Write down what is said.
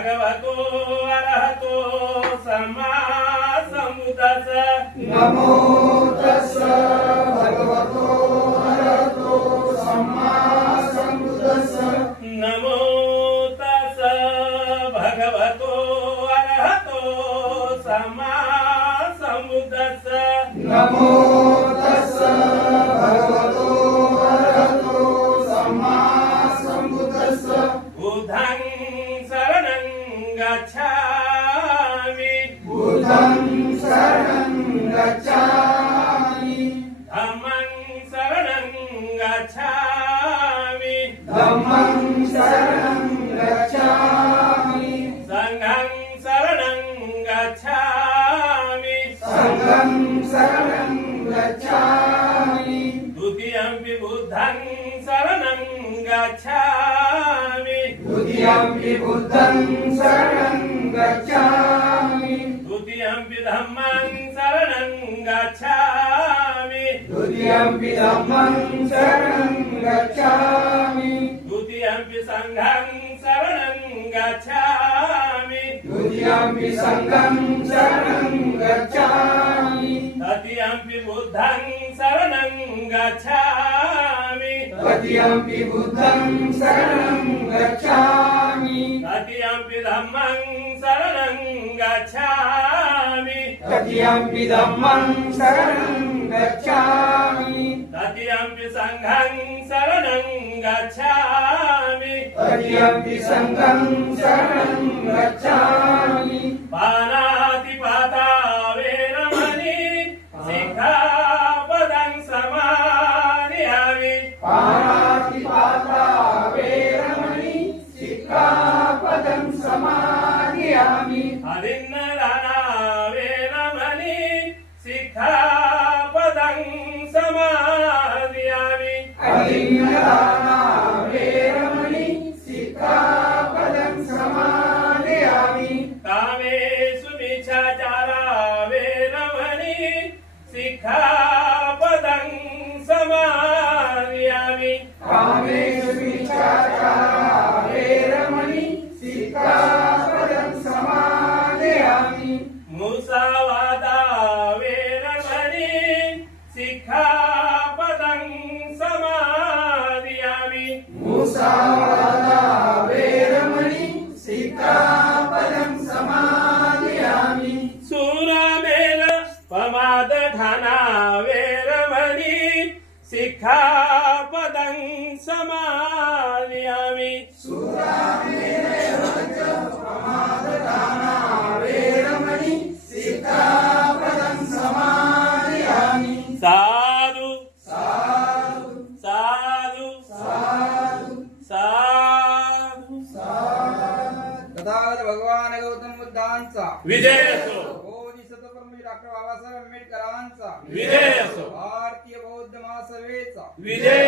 भगवतो अरहतो सम्मा सम्बुद्धस्स नमो तस्स भगवतो अरहतो सम्मा सम्बुद्धस्स नमो तस्स भगवतो अरहतो सम्मा सम्बुद्धस्स नमो तस्स भगवतो अरहतो सम्मा सम्बुद्धस्स बुद्धं शरणं गच्छामि बुद्धं शरणं गच्छामि धम्मं शरणं गच्छामि धम्मं शरणं गच्छामि संघं शरणं गच्छामि संघं शरणं गच्छामि द्वितीयंपि बुद्धं शरणं गच्छामि द्वितीयंपि बुद्धं शरणं गच्छामि द्वितीयंपि धम्मं शरणं गच्छामि द्वितीयंपि धम्मं शरणं गच्छामि द्वितीयंपि संघं शरणं गच्छामि द्वितीयंपि संघं शरणं गच्छामि तृतीयंपि बुद्धं शरणं गच्छामि तृतीयंपि बुद्धं शरणं गच्छामि तृतीयंपि धम्मं शरणं गच्छामि तृतीयंपि धम्मं शरणं गच्छामि तृतीयंपि संघं शरणं गच्छामि तृतीयंपि संघं शरणं गच्छामि पानातिपाता वेरमणि सिक्खापदं समादयामि पानातिपाता वेरमणि सिक्खापदं समादयामि अदिन्नदाना वेरमणि सिक्खापदं समादयामि अदिन्नदाना वेरमणि सिक्खापदं समादयामि कामेषु मिच्छाचारा वेरमणि सिक्खापदं समादयामि कामेषु विचारा वेरमणि सिक्खापदं समादयामि मुसावादा वेरमणि सिक्खापदं समादयामि मुसावादा वेरमणि सिक्खापदं समादयामि सूरमेल पमादधाना वेरमणि सिक्खापदं समादयामि प्रमाददाना वेरमणि सिक्खापदं समादयामि साधु साधु साधु साधु साधु तथागत भगवान गौतम बुद्धांचा विजय असो बोधी सतपरम डॉक्टर बाबासाहेब आंबेडकरांचा विजय असो भारतीय बौद्ध महासभेचा विजय